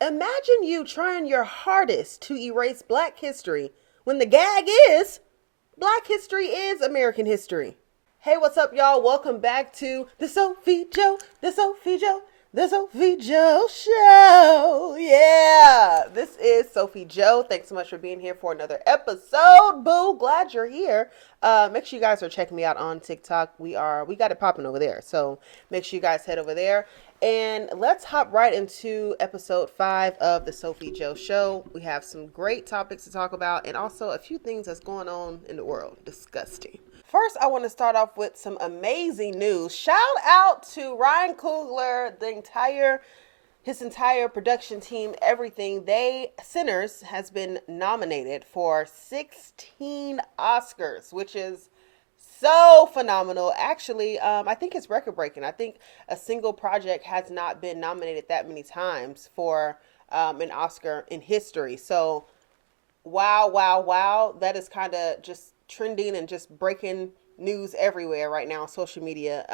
Imagine you trying your hardest to erase Black history when the gag is Black history is American history. Hey, what's up, y'all? Welcome back to the Sophiejo, the Sophiejo Show. Yeah, this is Sophiejo. Thanks so much for being here for another episode. Boo, glad you're here. Make sure you guys are checking me out on TikTok. We got it popping over there. So make sure you guys head over there. And let's hop right into episode 5 of the Sophiejo Show. We have some great topics to talk about and also a few things that's going on in the world. Disgusting. First, I want to start off with some amazing news. Shout out to Ryan Coogler, his entire production team, everything. Sinners has been nominated for 16 Oscars, which is so phenomenal. Actually, I think it's record breaking. I think a single project has not been nominated that many times for an Oscar in history. So, wow, wow, wow. That is kind of just trending and just breaking news everywhere right now on social media.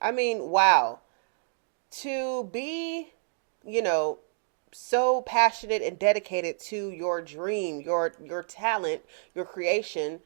I mean, wow. To be, you know, so passionate and dedicated to your dream, your talent, your creation,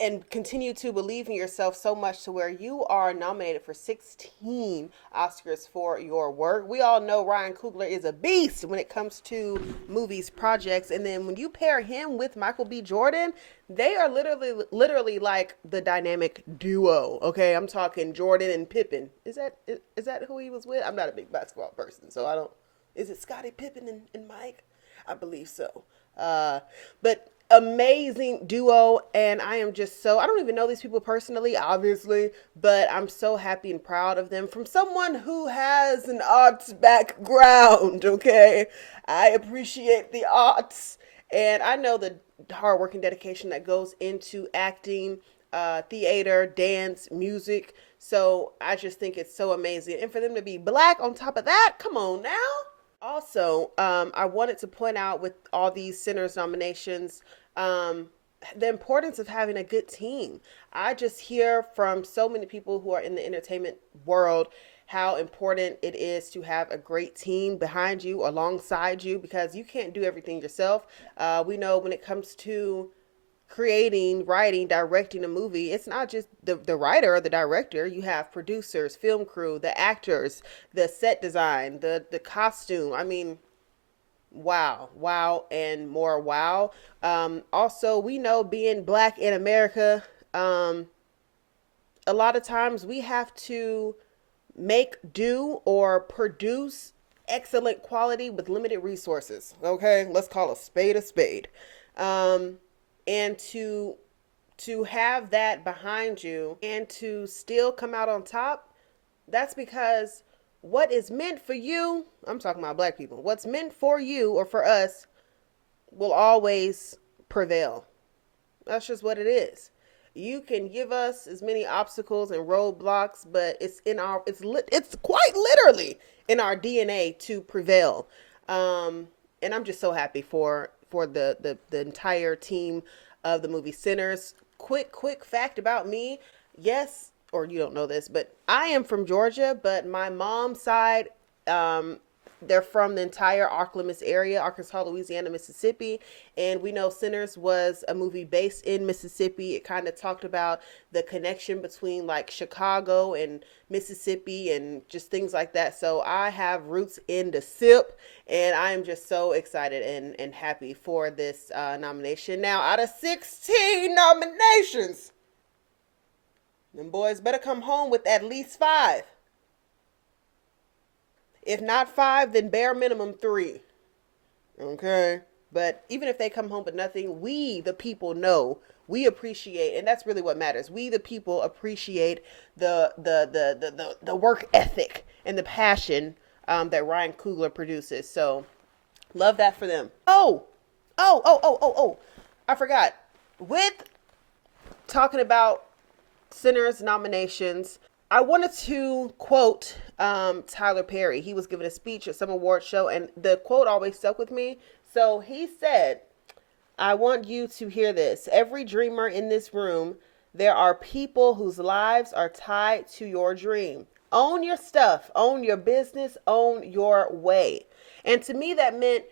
and continue to believe in yourself so much to where you are nominated for 16 Oscars for your work. We all know Ryan Coogler is a beast when it comes to movies, projects, and then when you pair him with Michael B. Jordan, they are literally like the dynamic duo. Okay, I'm talking Jordan and Pippen. Is that who he was with? I'm not a big basketball person, so I don't. Is it Scottie Pippen and Mike? I believe so. But amazing duo, and I am just so, I don't even know these people personally, obviously, but I'm so happy and proud of them from someone who has an arts background. Okay, I appreciate the arts, and I know the hard work and dedication that goes into acting, theater, dance, music. So I just think it's so amazing, and for them to be Black on top of that, come on now. Also, I wanted to point out with all these Sinners nominations, um, the importance of having a good team. I just hear from so many people who are in the entertainment world how important it is to have a great team behind you, alongside you, because you can't do everything yourself. We know when it comes to creating, writing, directing a movie, it's not just the writer or the director. You have producers, film crew, the actors, the set design, the costume. I mean, wow, wow, and more wow. Also, we know being Black in America, um, a lot of times we have to make do or produce excellent quality with limited resources. Okay, let's call a spade a spade. Um, and to have that behind you and to still come out on top, that's because what is meant for you, I'm talking about Black people, what's meant for you or for us will always prevail. That's just what it is. You can give us as many obstacles and roadblocks, but it's quite literally in our DNA to prevail. And I'm just so happy for the entire team of the movie Sinners. Quick fact about me. Yes, or you don't know this, but I am from Georgia, but my mom's side, um, they're from the entire Arkansas area, Arkansas, Louisiana, Mississippi. And we know Sinners was a movie based in Mississippi. It kind of talked about the connection between like Chicago and Mississippi and just things like that. So I have roots in the SIP, and I am just so excited and happy for this nomination. Now, out of 16 nominations, them boys better come home with at least 5. If not 5, then bare minimum 3. Okay? But even if they come home with nothing, we, the people, know. We appreciate, and that's really what matters. We, the people, appreciate the work ethic and the passion that Ryan Coogler produces. So, love that for them. Oh. I forgot. With talking about Sinners nominations, I wanted to quote Tyler Perry. He was giving a speech at some award show, and the quote always stuck with me. So he said, I want you to hear this. Every dreamer in this room, there are people whose lives are tied to your dream. Own your stuff, own your business, own your way. And to me, that meant,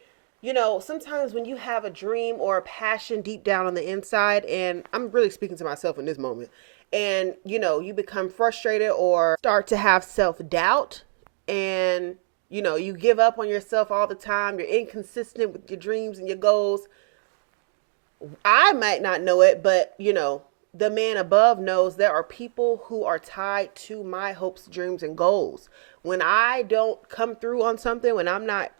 sometimes when you have a dream or a passion deep down on the inside, and I'm really speaking to myself in this moment, and you become frustrated or start to have self-doubt, and you give up on yourself all the time, you're inconsistent with your dreams and your goals. I might not know it, but the man above knows there are people who are tied to my hopes, dreams, and goals. When I don't come through on something, when I'm not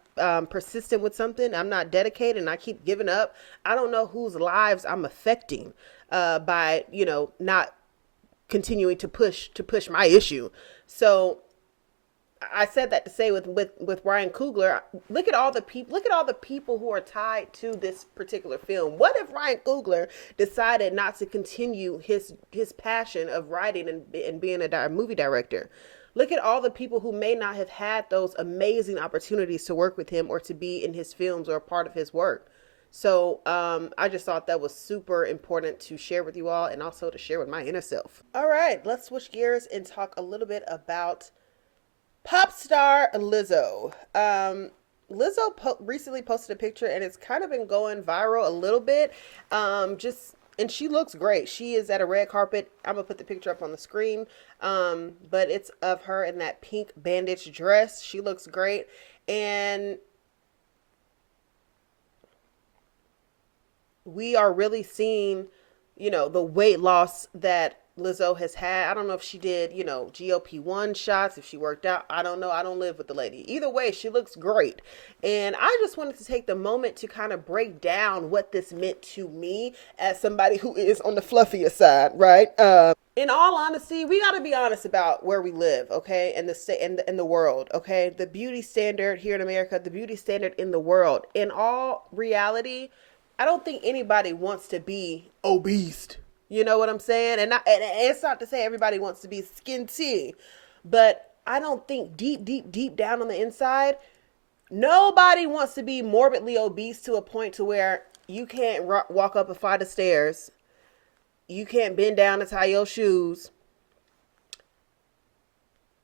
persistent with something, I'm not dedicated, and I keep giving up, I don't know whose lives I'm affecting by not continuing to push my issue. So I said that to say with Ryan Coogler, look at all the people who are tied to this particular film. What if Ryan Coogler decided not to continue his passion of writing and being a movie director? Look at all the people who may not have had those amazing opportunities to work with him or to be in his films or a part of his work. So I just thought that was super important to share with you all, and also to share with my inner self. All right, let's switch gears and talk a little bit about pop star Lizzo. Lizzo recently posted a picture, and it's kind of been going viral a little bit. And she looks great. She is at a red carpet. I'm gonna put the picture up on the screen. But it's of her in that pink bandage dress. She looks great, and we are really seeing, the weight loss that Lizzo has had. I don't know if she did, GLP-1 shots, if she worked out. I don't know. I don't live with the lady. Either way, she looks great. And I just wanted to take the moment to kind of break down what this meant to me as somebody who is on the fluffier side, right? In all honesty, we got to be honest about where we live, okay? And the world, okay? The beauty standard here in America, the beauty standard in the world. In all reality, I don't think anybody wants to be obese. You know what I'm saying? And it's not to say everybody wants to be skinty, but I don't think deep down on the inside, nobody wants to be morbidly obese to a point to where you can't walk up a flight of stairs. You can't bend down to tie your shoes.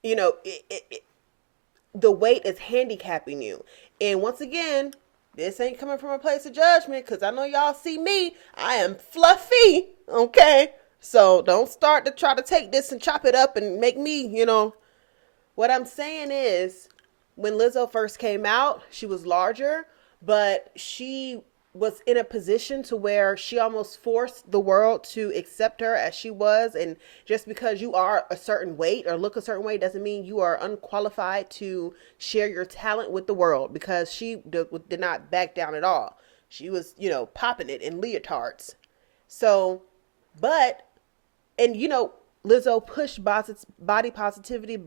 The weight is handicapping you. And once again, this ain't coming from a place of judgment, because I know y'all see me. I am fluffy, okay? So don't start to try to take this and chop it up and make me, What I'm saying is, when Lizzo first came out, she was larger, but she was in a position to where she almost forced the world to accept her as she was. And just because you are a certain weight or look a certain way doesn't mean you are unqualified to share your talent with the world, because she did not back down at all. She was, popping it in leotards. So, Lizzo pushed body positivity,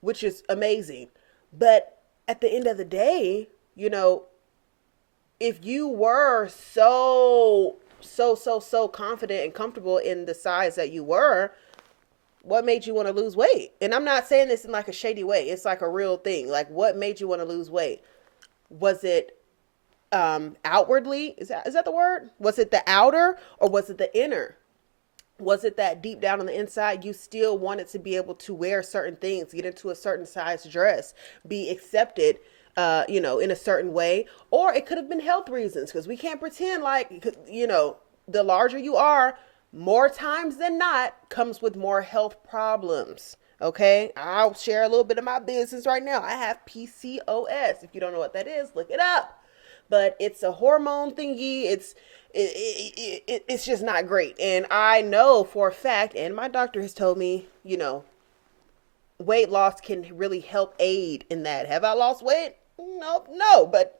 which is amazing. But at the end of the day, if you were so confident and comfortable in the size that you were, what made you want to lose weight? And I'm not saying this in like a shady way. It's like a real thing. Like, what made you want to lose weight? Was it outwardly? Is that the word? Was it the outer, or was it the inner? Was it that deep down on the inside, you still wanted to be able to wear certain things, get into a certain size dress, be accepted, in a certain way? Or it could have been health reasons, because we can't pretend like, the larger you are, more times than not, comes with more health problems. Okay, I'll share a little bit of my business right now. I have PCOS. If you don't know what that is, look it up. But it's a hormone thingy. It's just not great. And I know for a fact, and my doctor has told me, weight loss can really help aid in that. Have I lost weight? No. But,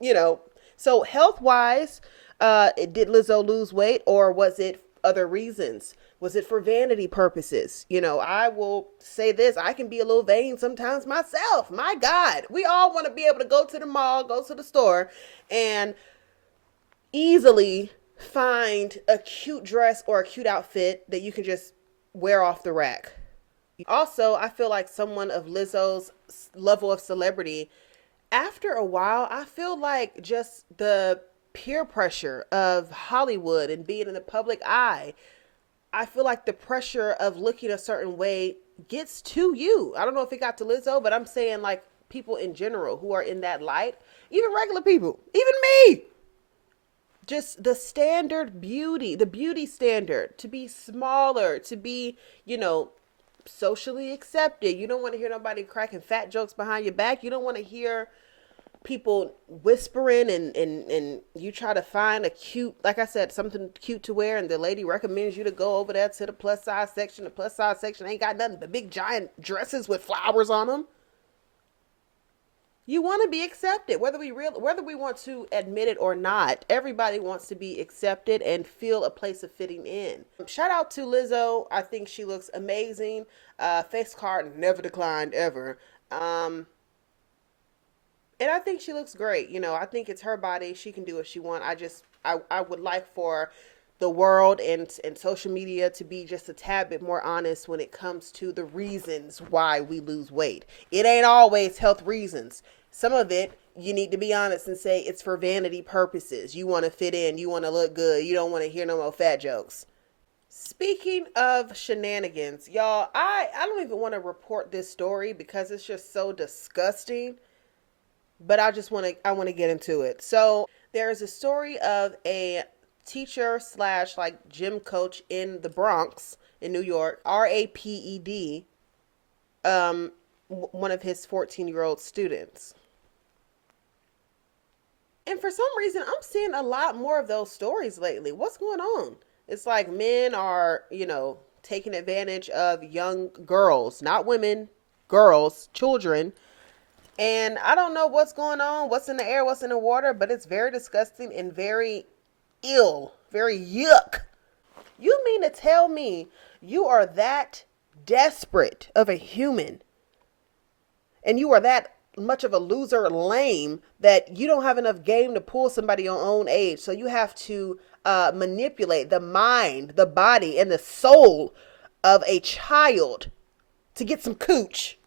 so health wise, did Lizzo lose weight, or was it other reasons? Was it for vanity purposes? I will say this. I can be a little vain sometimes myself. My God, we all want to be able to go to the mall, go to the store, and easily find a cute dress or a cute outfit that you can just wear off the rack. Also, I feel like someone of Lizzo's level of celebrity, after a while, I feel like just the peer pressure of Hollywood and being in the public eye, I feel like the pressure of looking a certain way gets to you. I don't know if it got to Lizzo, but I'm saying like people in general who are in that light, even regular people, even me. Just the standard beauty, the beauty standard, to be smaller, to be, you know, socially accepted. You don't want to hear nobody cracking fat jokes behind your back. You don't want to hear people whispering and you try to find a cute, like I said, something cute to wear, and the lady recommends you to go over there to the plus size section. The plus size section ain't got nothing but big giant dresses with flowers on them. You want to be accepted, whether we want to admit it or not. Everybody wants to be accepted and feel a place of fitting in. Shout out to Lizzo. I think she looks amazing. Face card never declined ever. And I think she looks great. You know, I think it's her body. She can do what she wants. I would like for the world and social media to be just a tad bit more honest when it comes to the reasons why we lose weight. It ain't always health reasons. Some of it, you need to be honest and say it's for vanity purposes. You want to fit in. You want to look good. You don't want to hear no more fat jokes. Speaking of shenanigans, y'all, I don't even want to report this story because it's just so disgusting. But I want to get into it. So there is a story of a teacher slash like gym coach in the Bronx in New York, RAPED, one of his 14-year-old students. And for some reason, I'm seeing a lot more of those stories lately. What's going on? It's like men are, you know, taking advantage of young girls, not women, girls, children. And I don't know what's going on, what's in the air, what's in the water, but it's very disgusting and very ill, very yuck. You mean to tell me you are that desperate of a human and you are that much of a loser, lame, that you don't have enough game to pull somebody your own age, so you have to manipulate the mind, the body, and the soul of a child to get some cooch?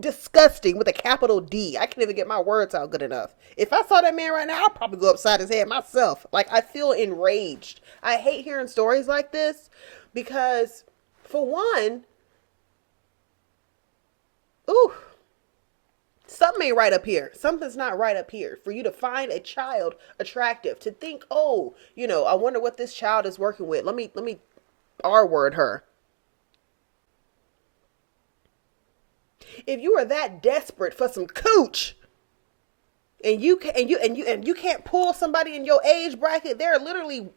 Disgusting with a capital D. I can't even get my words out good enough. If I saw that man right now, I'd probably go upside his head myself. Like, I feel enraged. I hate hearing stories like this because, for one, something ain't right up here. Something's not right up here. For you to find a child attractive, to think, oh, you know, I wonder what this child is working with. Let me R-word her. If you are that desperate for some cooch, and you can't pull somebody in your age bracket, there are literally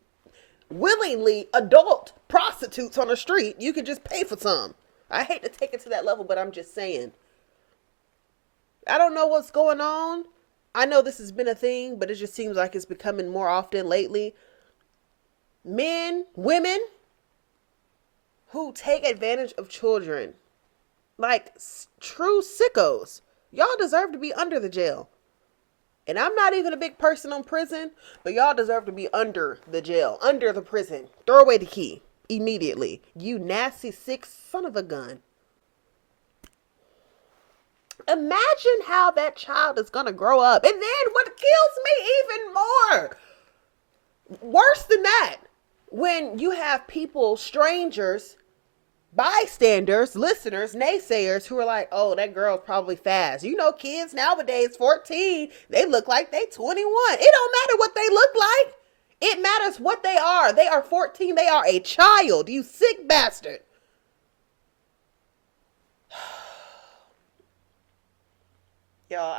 willingly adult prostitutes on the street. You can just pay for some. I hate to take it to that level, but I'm just saying. I don't know what's going on. I know this has been a thing, but it just seems like it's becoming more often lately. Men, women who take advantage of children. Like true sickos. Y'all deserve to be under the jail. And I'm not even a big person on prison, but y'all deserve to be under the jail, under the prison. Throw away the key immediately. You nasty, sick son of a gun. Imagine how that child is going to grow up. And then what kills me even more, worse than that, when you have people, strangers, bystanders, listeners, naysayers who are like, oh, that girl's probably fast. You know, kids nowadays, 14, they look like they 21. It don't matter what they look like. It matters what they are. They are 14. They are a child. You sick bastard. Y'all,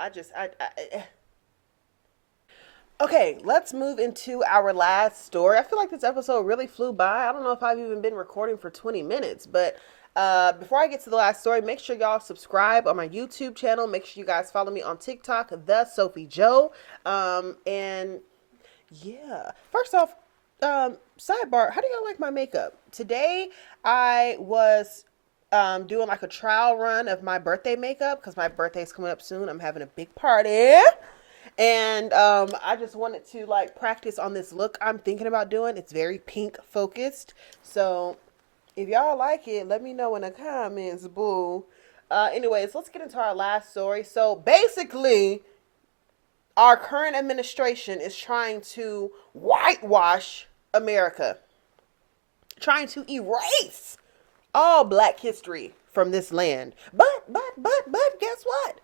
Okay, let's move into our last story. I feel like this episode really flew by. I don't know if I've even been recording for 20 minutes, but before I get to the last story, make sure y'all subscribe on my YouTube channel. Make sure you guys follow me on TikTok, the Sophiejo. And yeah, first off, sidebar, how do y'all like my makeup? Today, I was doing like a trial run of my birthday makeup because my birthday's coming up soon. I'm having a big party. And I just wanted to like practice on this look I'm thinking about doing. It's very pink focused. So if y'all like it, let me know in the comments, boo. Anyways, let's get into our last story. So basically, our current administration is trying to whitewash America, trying to erase all black history from this land. But, guess what?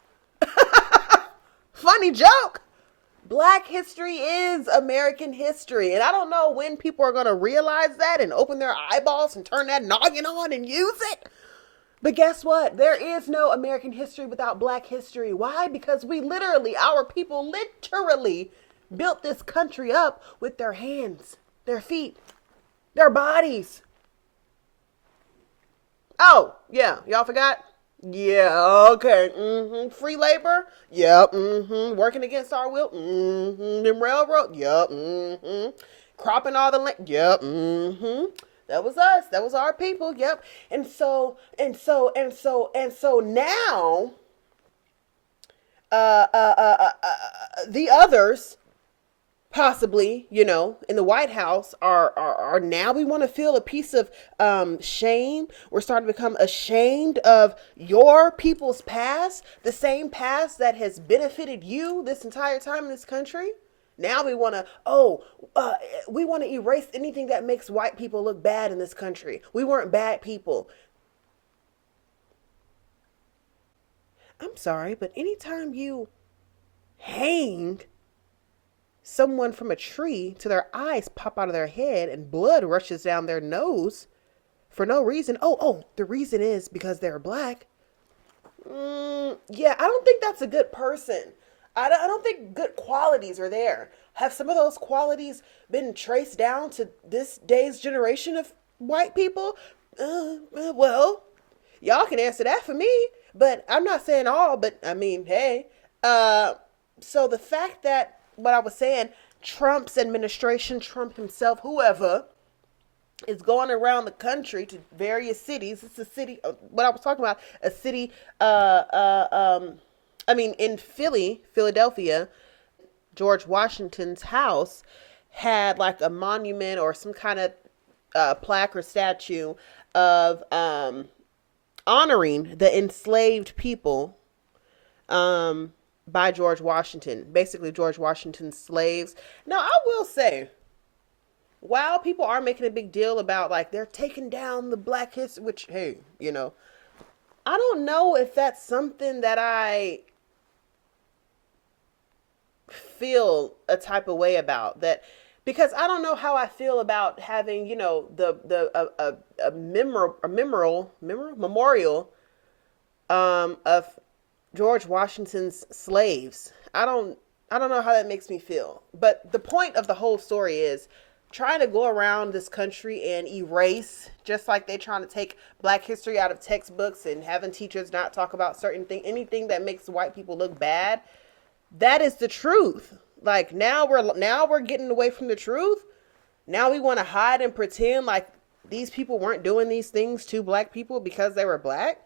Funny joke. Black history is American history. And I don't know when people are going to realize that and open their eyeballs and turn that noggin on and use it. But guess what? There is no American history without black history. Why? Because our people literally built this country up with their hands, their feet, their bodies. Oh, yeah. Y'all forgot? Yeah, okay. Free labor? Yep. Working against our will? Them railroad? Yep. Cropping all the land? Yep. That was us. That was our people. Yep. And so now, the others, possibly, in the White House are now, we want to feel a piece of shame. We're starting to become ashamed of your people's past, the same past that has benefited you this entire time in this country. Now we want to erase anything that makes white people look bad in this country. We weren't bad people. I'm sorry, but anytime you hang someone from a tree till their eyes pop out of their head and blood rushes down their nose for no reason. The reason is because they're black. Yeah, I don't think that's a good person. I don't think good qualities are there. Have some of those qualities been traced down to this day's generation of white people? Well, y'all can answer that for me, but I'm not saying all, but I mean, hey. So the fact that, what I was saying, Trump's administration, Trump himself, whoever, is going around the country to various cities. It's a city, what I was talking about, a city, in Philadelphia, George Washington's house had like a monument or some kind of plaque or statue of honoring the enslaved people by George Washington. Basically, George Washington's slaves. Now, I will say, while people are making a big deal about like they're taking down the black history, which, hey, I don't know if that's something that I feel a type of way about, that because I don't know how I feel about having a memorial of George Washington's slaves. I don't know how that makes me feel. But the point of the whole story is trying to go around this country and erase, just like they're trying to take black history out of textbooks and having teachers not talk about certain things, anything that makes white people look bad. That is the truth. Like now we're getting away from the truth. Now we want to hide and pretend like these people weren't doing these things to black people because they were black.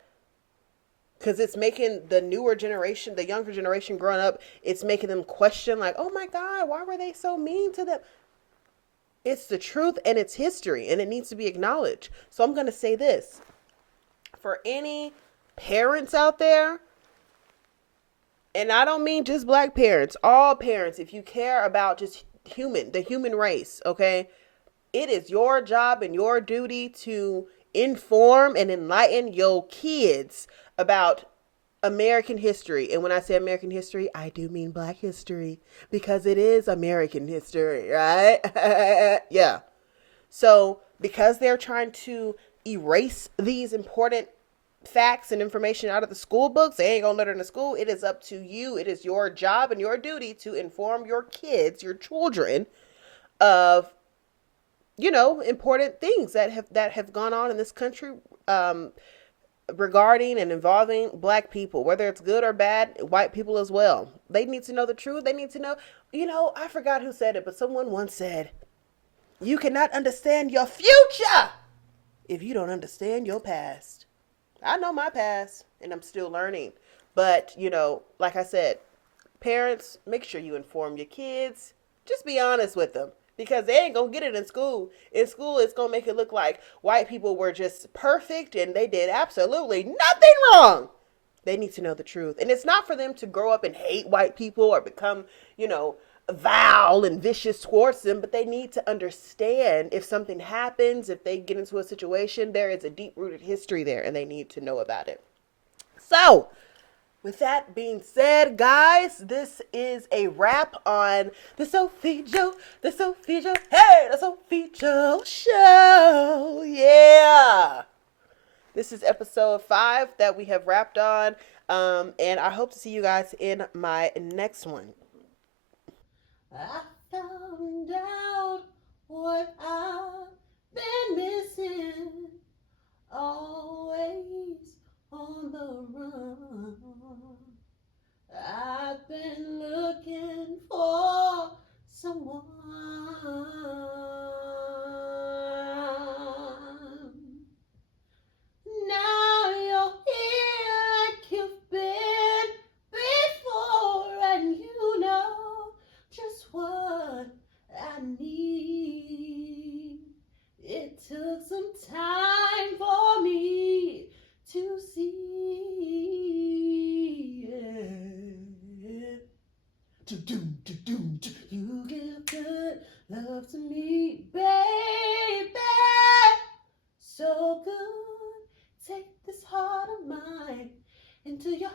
Because it's making the newer generation, the younger generation growing up, it's making them question like, oh my God, why were they so mean to them? It's the truth and it's history and it needs to be acknowledged. So I'm going to say this. For any parents out there, and I don't mean just black parents, all parents, if you care about just the human race, okay? It is your job and your duty to inform and enlighten your kids about American history. And when I say American history, I do mean black history because it is American history, right? Yeah. So because they're trying to erase these important facts and information out of the school books, they ain't gonna let her in the school. It is up to you. It is your job and your duty to inform your kids, your children, of important things that have gone on in this country regarding and involving black people, whether it's good or bad, white people as well. They need to know the truth. They need to know, I forgot who said it, but someone once said, you cannot understand your future if you don't understand your past. I know my past and I'm still learning, but like I said, parents, make sure you inform your kids. Just be honest with them. Because they ain't going to get it in school. In school, it's going to make it look like white people were just perfect and they did absolutely nothing wrong. They need to know the truth. And it's not for them to grow up and hate white people or become, vile and vicious towards them, but they need to understand if something happens, if they get into a situation, there is a deep rooted history there and they need to know about it. So, with that being said, guys, this is a wrap on the Sophiejo, hey, the Sophiejo show. Yeah. This is episode 5 that we have wrapped on. And I hope to see you guys in my next one. I found out what I've been missing, always on the run. I've been looking for someone. Now you're here like you've been before, and you know just what I need. It took some time for me to see. You give good love to me, baby. So good. Take this heart of mine into your